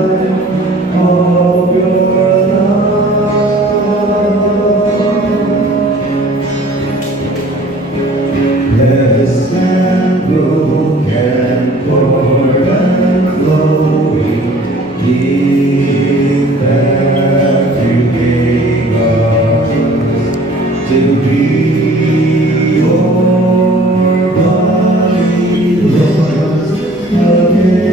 of your love. Blessed and broken, poured and flowing, give that you gave us to be your body, Lord, again.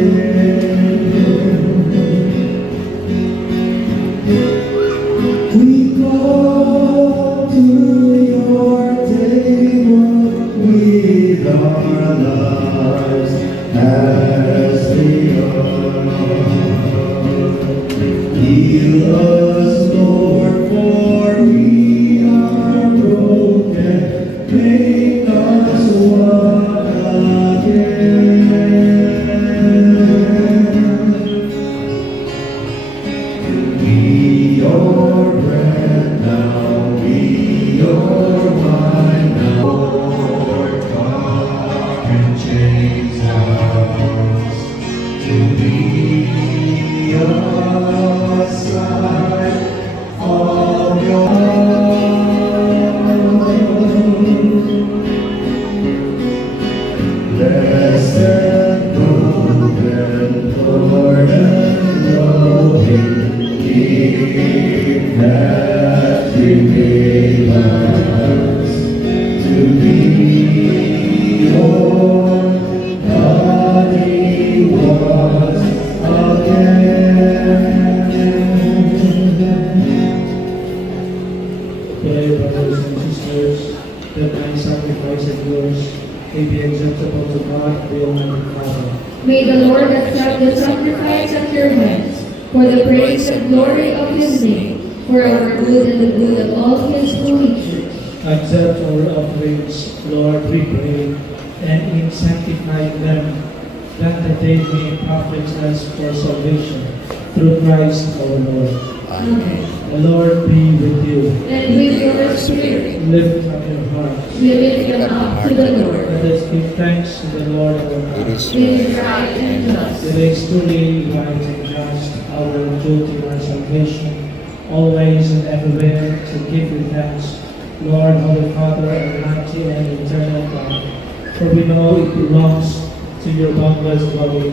We go to your table with our lives as they are. Heal us, Lord, for we are broken. Make us one again. Be your bread now, be your wine now. Lord, come and change us to be a sign of your love. Blessed and golden, Lord and loving, give that you gave us to be your body was again. Pray, brothers and sisters, that my sacrifice and yours may be acceptable to God, the Almighty Father. May the Lord accept the sacrifice at your hands, for the praise and glory of his name, for our good and the good of all his holy church. Accept our offerings, Lord, we pray, and in sanctifying them, that they may profit us for salvation, through Christ our Lord. Amen. The Lord be with you. And with your spirit, Lift up your hearts. we lift them up to the Lord. Let us give thanks to the Lord our God. It is right and just. It is truly right and just, our duty and our salvation, always and everywhere to give you thanks, Lord, Holy Father, Almighty and eternal God. For we know it belongs to your boundless glory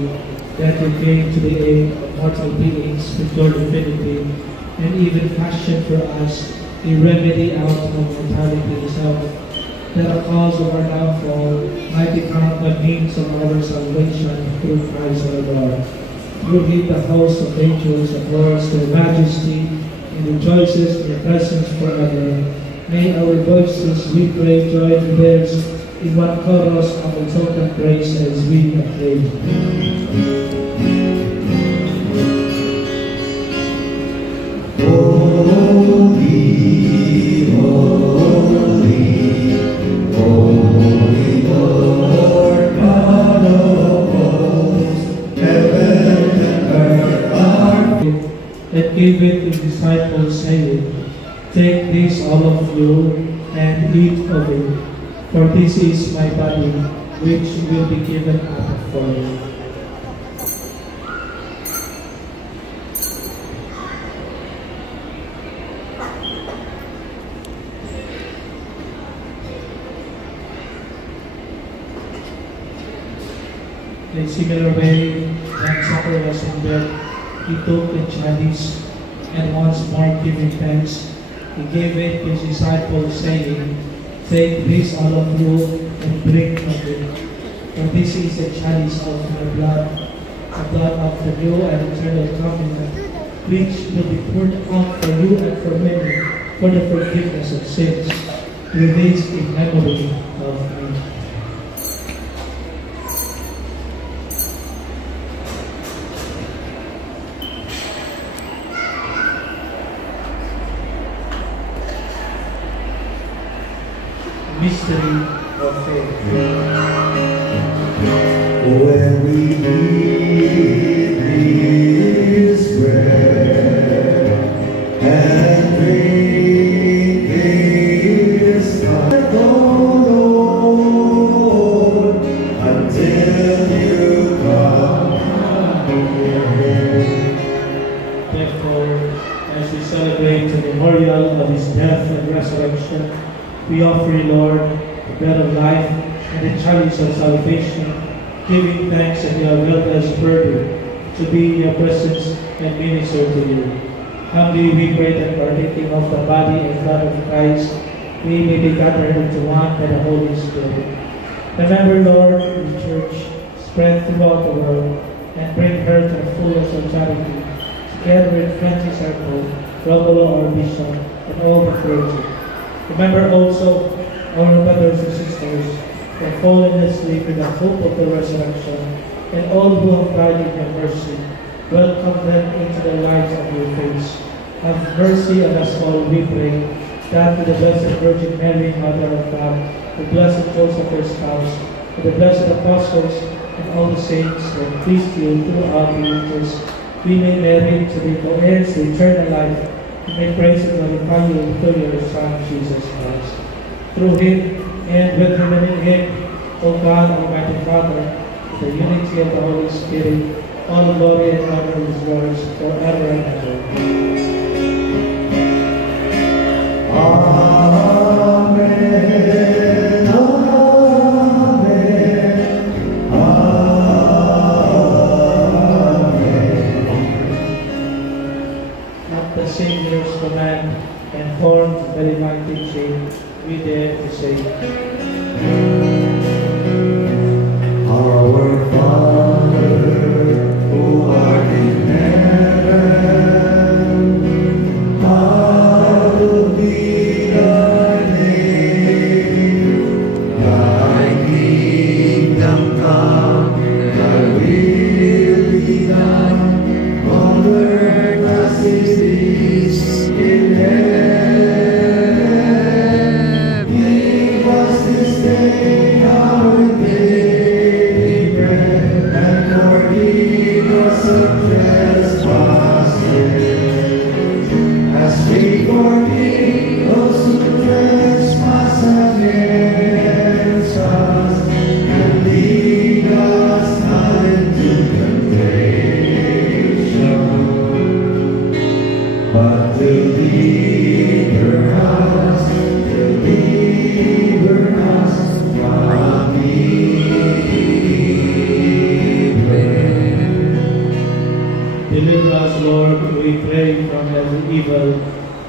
that you came to the aid of mortal beings with your divinity, and even fashioned for us a remedy out of mortality itself, that the cause of our downfall might become a means of our salvation through Christ our Lord. Through him the host of angels adores their majesty and rejoices in your presence forever. May our voices, we pray, join with theirs in one chorus of exultant praise as we acclaim. Holy, holy, holy Lord God of hosts, heaven and earth are. And gave it to disciples, saying, Take this, all of you, and eat of it, for this is my body, which will be given up for you. In a similar way, when supper was ended, he took the chalice, and once more giving thanks, he gave it to his disciples, saying, Take this, all of you, and drink of it, for this is the chalice of my blood, the blood of the new and eternal covenant, which will be poured out for you and for many, for the forgiveness of sins. Do this in memory of me. Mystery of faith. When we eat this bread and drink this cup, Lord, until you come again. memorial of his death and resurrection, we offer you, Lord, the bread of life and the chalice of salvation, giving thanks that you have held us worthy to be in your presence and minister to you. Humbly we pray that partaking of the body and blood of Christ, we may be gathered into one by the Holy Spirit. Remember, Lord, the Church spread throughout the world, and bring her to the fullness of charity, together with Francis our Pope, Romulo our Bishop, and all the clergy. Remember also our brothers and sisters who have fallen asleep in the hope of the resurrection, and all who have died in your mercy. Welcome them into the light of your face. Have mercy on us all, we pray, that with the Blessed Virgin Mary, Mother of God, the Blessed Joseph, her spouse, and the blessed apostles, and all the saints who have pleased you throughout the ages, we may merit to be co-heirs to eternal life, and may praise and glorify you through your Son, Jesus Christ. Through him, and with him and in him, O God, Almighty Father, with the unity of the Holy Spirit, all glory and honor is yours forever and ever. Amen. The Savior's command and formed very mighty change, we dare to say, Our Father, who art in heaven, hallowed be thy name. Thy kingdom come, thy will be done, on earth as it is in heaven. Give us this day our daily bread, and forgive us our trespasses, as we forgive those who trespass against us. And lead us not into temptation, but deliver us from evil. deliver us, Lord, we pray, from every evil.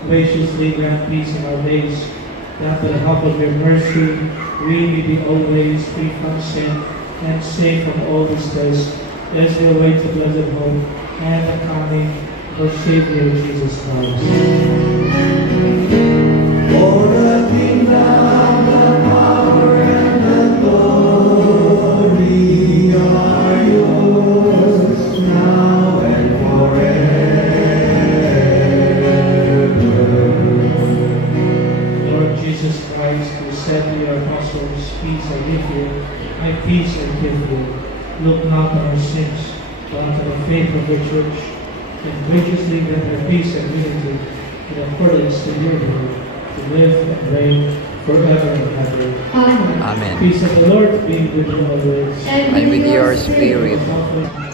Graciously grant peace in our days, that by the help of your mercy, we may be always free from sin and safe from all distress, as we await the blessed hope and the coming of our Savior Jesus Christ. For the kingdom, the power, and the glory are yours, now and forever. Lord Jesus Christ, who said to your apostles, peace I give you, my peace I give you. Look not on our sins, but on the faith of the Church, and graciously grant her peace and unity in accordance to your will, to live and reign forever and ever. Amen. Amen. Peace of the Lord be with you always. And And with your spirit. Amen.